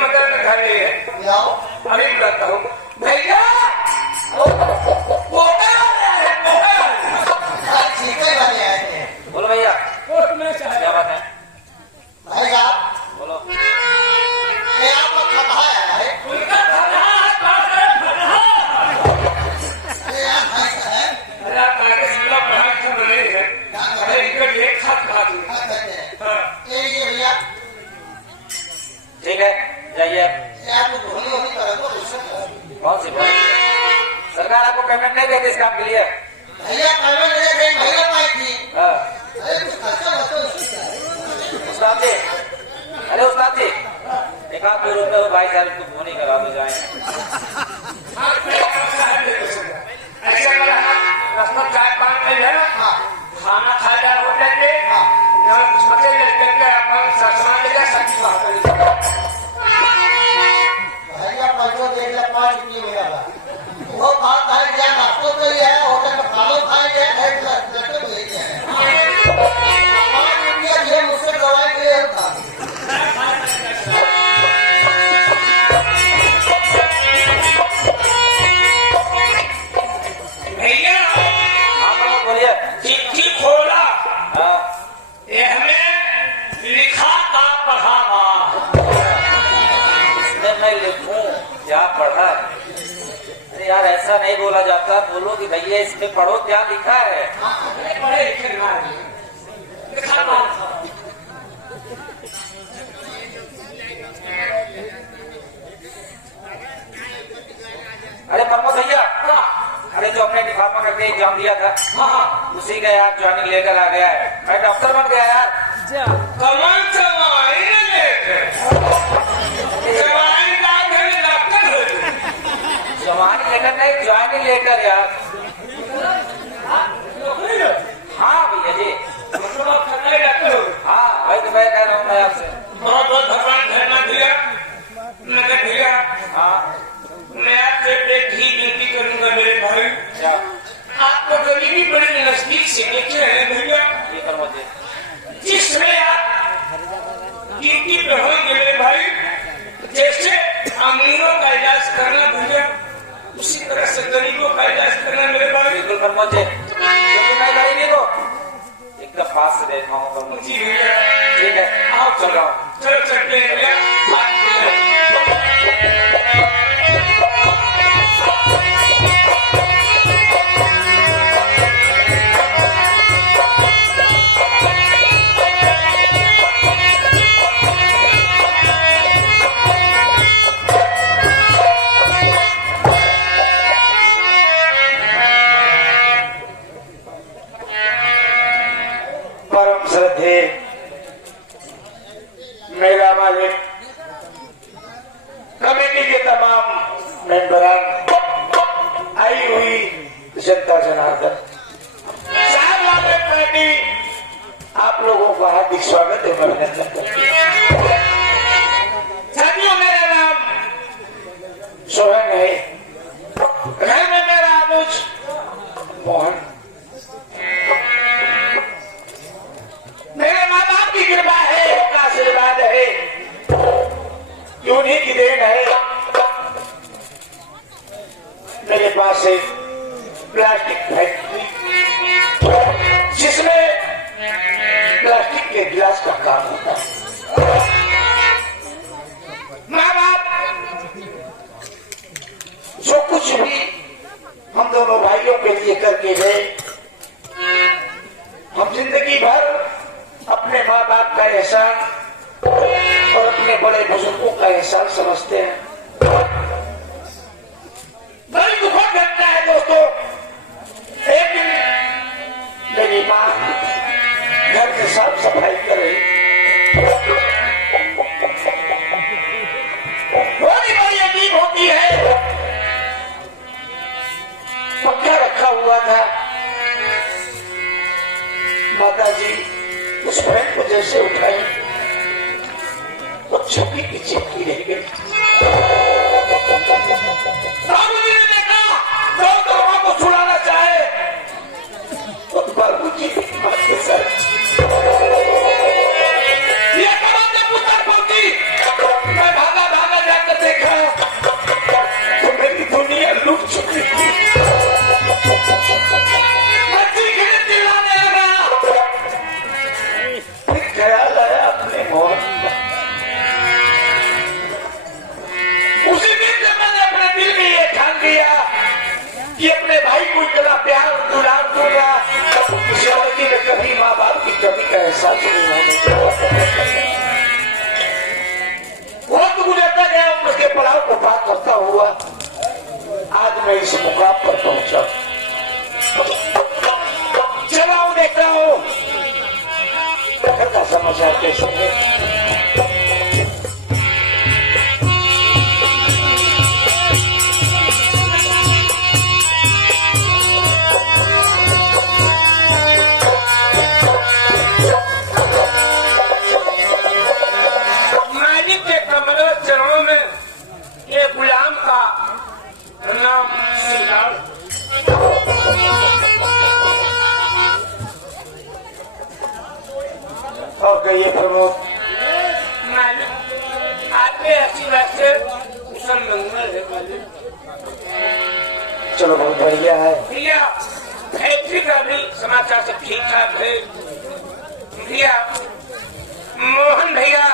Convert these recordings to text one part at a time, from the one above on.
मदद खड़े है। अभी बताता हूँ भैया बोलो भैया क्या बात है भाई साहब बोलो ये आपका खबा है उनका खड़ा ये आप भाई साहब अरे आप आगे सुना पढ़ा क्यों नहीं है अरे इनका एक साथ खा दूँ ये भैया ठीक है जाइए ये आपको धोनी होनी करो तो कौन सी बात सरकार आपको पेमेंट नहीं देती इस काम के लिए भैया पेमेंट ले गए भैया पाई थी हाँ। अरे कुछ खर्चा बता उसका उस्ताद जी अरे उस्ताद जी एक आध 2 रुपए भाई साहब को फोन ही करा दो जाए ऐसा करा रस्ता चाय पान में है खाना खाया होटल पे यहाँ कुछ मजे लेते हैं अपन ससुराल ले जा सकती बात भैया पैसों देख ले 5 रुपये मेरा बा वो बात भाई जान आपको तो ये है होटल में खाना खाएंगे एक लट्टू भेजेंगे 5 रुपये ये मुझसे दवाई के लिए था भैया आप लोग बोलिए चिट्ठी खोला हाँ। ये हमें लिखा था पढ़ा इसमें मैं लिखूं क्या पढ़ा अरे यार ऐसा नहीं बोला जाता बोलो कि भैया इसमें पढ़ो क्या लिखा है पढ़े लिखे ना लिखा था अरे प्रमोद भैया अरे जो अपने डिफार्मा करके एग्जाम दिया था उसी का यार ज्वाइनिंग लेकर आ गया है मैं डॉक्टर बन गया यार कमान चवाई लेके चवाई का घर डॉक्टर हो जवानी लेकर नहीं ज्वाइनिंग लेकर यार हाँ भैया जी मतलब आप सरकारी डॉक्टर हो हाँ भाई तो मैं कह रहा हूँ मैं आपसे बहुत बहुत भगवान धन्यवाद दिया मैंने भैया हाँ मैं आपसे एक ही विनती करूंगा मेरे भाई क्या आपको कभी भी बड़े नजदीक से देखे हैं भैया ये प्रमोद जी जिसमें आप ड्यूटी पे होंगे मेरे भाई जैसे अमीरों का इलाज करना भैया उसी तरह से गरीबों का इलाज करना मेरे भाई बिल्कुल प्रमोद जी क्योंकि मैं गरीबी को एकदम पास से देखा हूँ प्रमोद जी भैया ठीक है आओ चल रहा हूँ चल सकते हैं भैया परम श्रद्धे मेरा मालिक कमेटी के तमाम मेंबरान आई हुई जनता जनार्दन पार्टी आप लोगों का हार्दिक स्वागत है साथियों मेरा नाम सोहन है घर में मेरा अनुज मोहन मेरे माँ बाप की कृपा है उनका आशीर्वाद है उन्हीं की देन है मेरे पास एक प्लास्टिक फैक्ट्री जिसमें प्लास्टिक के गिलास का काम होता है माँ बाप जो कुछ भी हम दोनों भाइयों के लिए करके गए हम जिंदगी भर अपने माँ बाप का एहसान और अपने बड़े बुजुर्गों का एहसान समझते हैं बड़ी दुखद घटना है दोस्तों एक दिन मेरी माँ घर में साफ सफाई कर रही बड़ी बड़ी अजीब होती है पंखा रखा हुआ था माता जी उस बहन को जैसे उठाई वो छपी की चिपकी रह गई बाबूजी ने देखा जो दवा को छुड़ाना चाहे तो बाबूजी की मां के सर ये कमाने पुत्र पहुंची मैं भागा भागा प्यार दुलार दूंगा उस लड़की में कभी माँ बाप की कमी का एहसास नहीं होने देगा। वक्त गुजरता गया, उसके पड़ाव को पार करता हुआ आज मैं इस मुकाम पर पहुंचा। चला हूं, देखता हूं का समाचार कैसे है। और कहिए प्रमोद, आपके अच्छी बात से कुशल मंगल है मालिक। चलो बहुत बढ़िया है भैया। फैक्ट्री का भी समाचार सब ठीक ठाक है भैया। मोहन भैया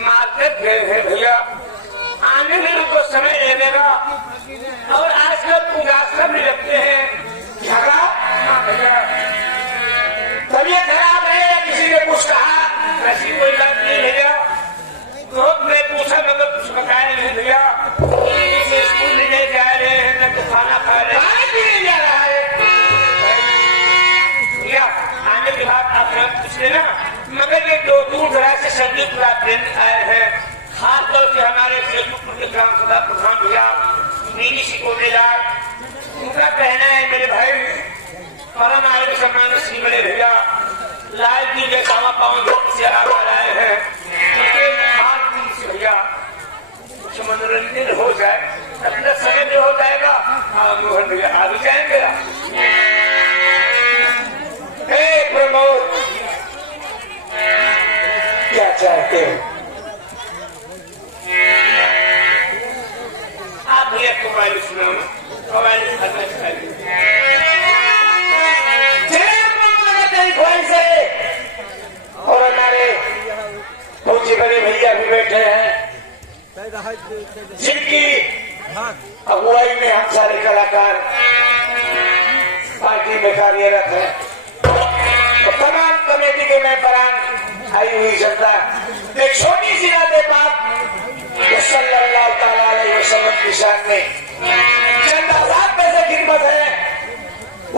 मार्केट गए हैं भैया, आने में उनको समय लगेगा और आजकल उदास भी लगते हैं। झगड़ा हाँ भैया, तबीयत खराब है या किसी ने कुछ कहा, ऐसी कोई बात नहीं भैया। बहुत मैं पूछा मगर कुछ बताया नहीं भैया। इसे स्कूल नहीं जा रहे हैं, न तो खाना खा रहे हैं, नहीं जा रहा है भैया। आने के बाद आप पूछ लेना, मगर ये दो दूर दराज से सभी प्रेम आए हैं, खास तौर से हमारे शेखपुर के ग्राम सभा प्रधान भैया नीली सिकोटेदार। उनका कहना है मेरे भाई परम आयोग सम्मान श्री बड़े भैया लाल जी के सावा पावन से आकर आए हैं। भैया कुछ मनोरंजन हो जाए, अपना समय में हो जाएगा। मोहन भैया आ भी जाएंगे। प्रमोद, क्या चाहते हो आप भैया कवाली सुनाओ, कवाली करना चाहिए से। और हमारे पूज्य बड़े भैया भी बैठे हैं, जिनकी अगुवाई में हम सारे कलाकार पार्टी में कार्यरत हैं। तो तमाम कमेटी के मेंबरान, आई हुई जनता, एक छोटी सी राधे बात सल्लल्लाहु अलैहि वसल्लम की शान में चंद आजाद में से खिदमत है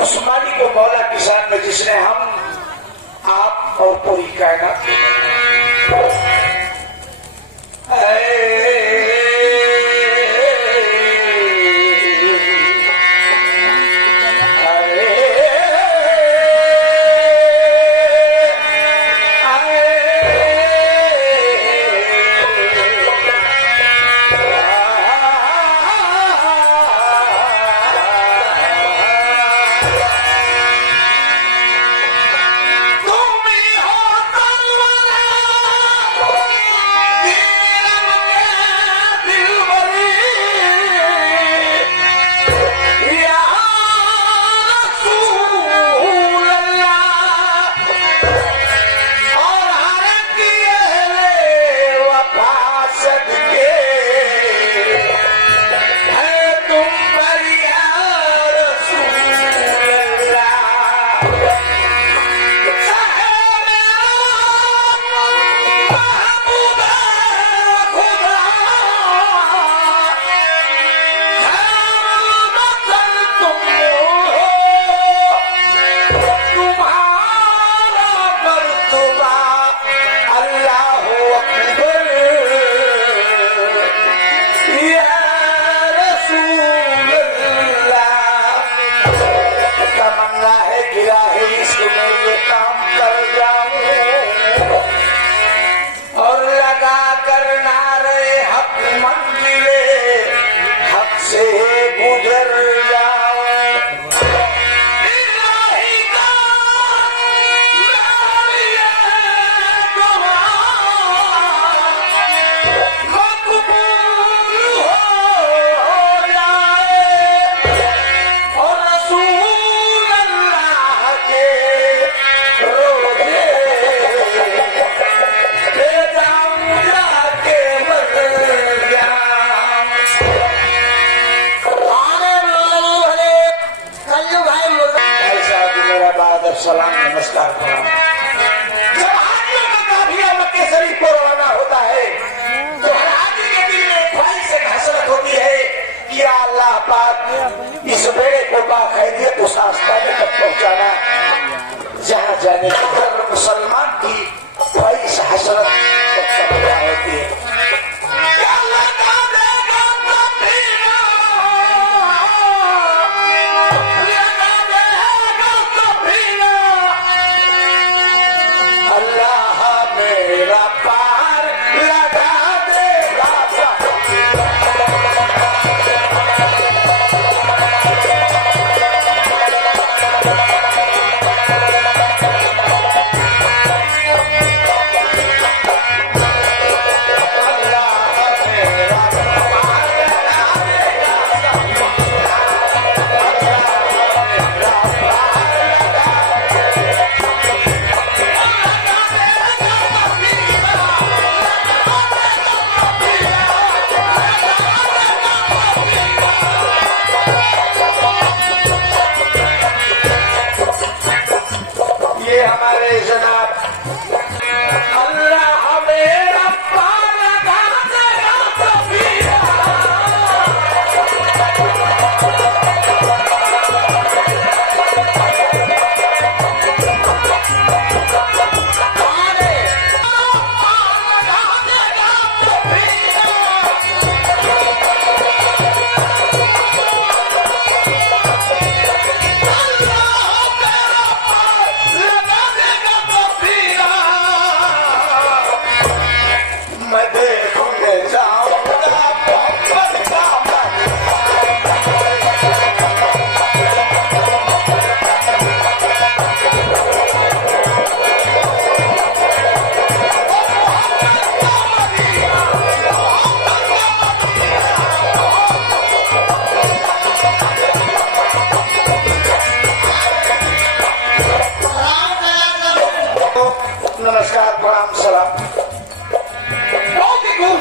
उस मालिक को मौला की शान में जिसने हम आप और पूरी कायनात तुम हो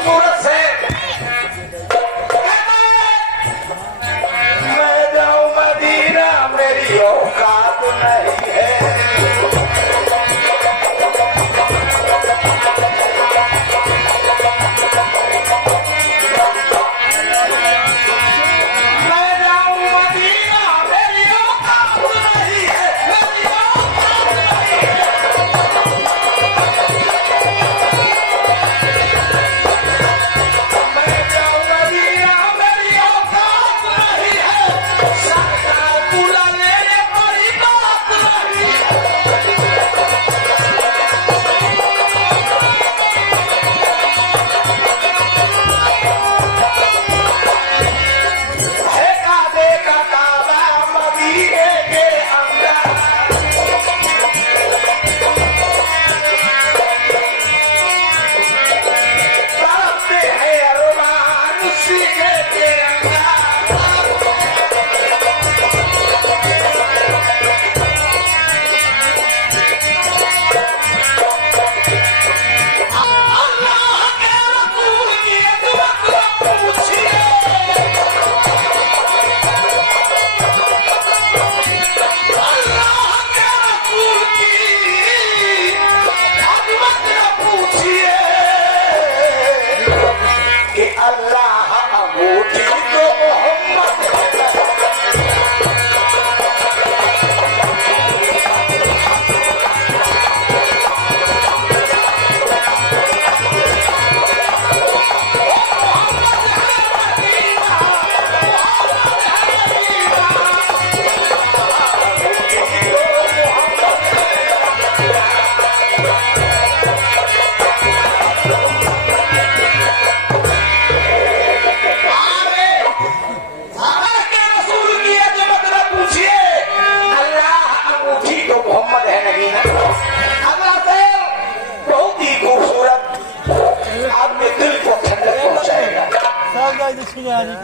खूबसूरत से मैं जाऊं मदीना मेरी औकात नहीं है।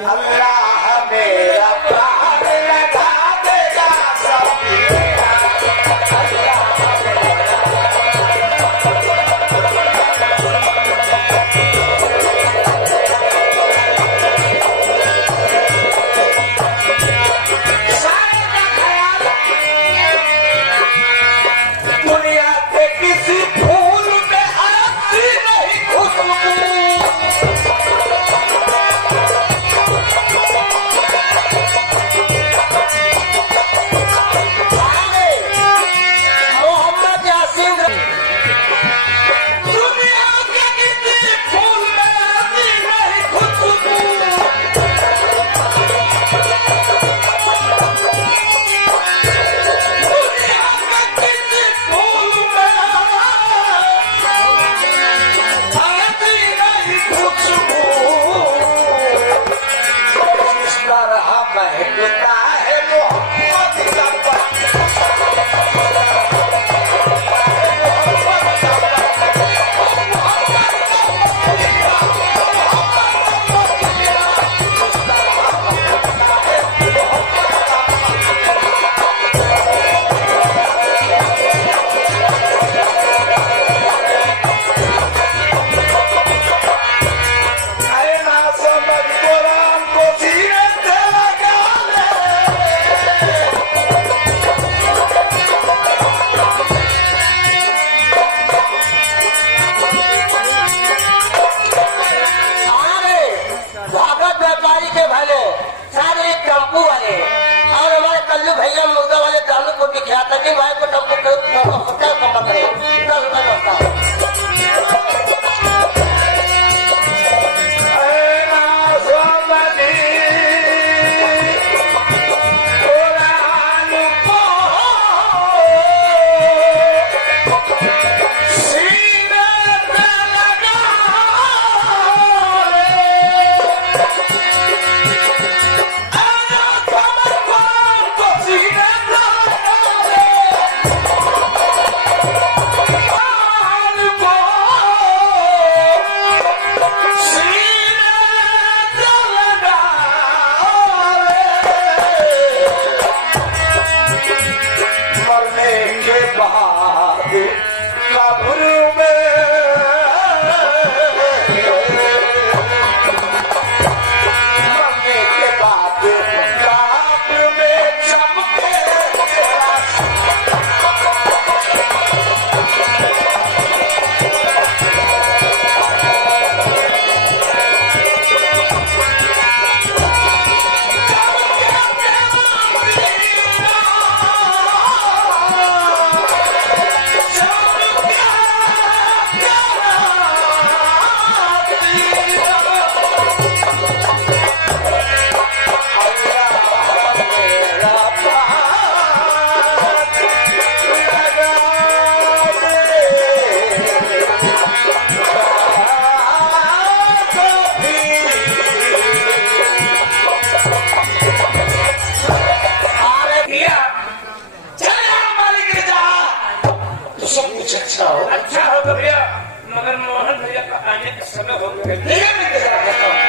अल्लाह मेरा प्राण लगा देगा सब। दुनिया के किसी फूल में ऐसी नहीं खुशबू। कुछ अच्छा हो। अच्छा होगा भैया, मगर मोहन भैया का आने का समय हो गया। ठीक है, मैं इंतजार करता हूँ।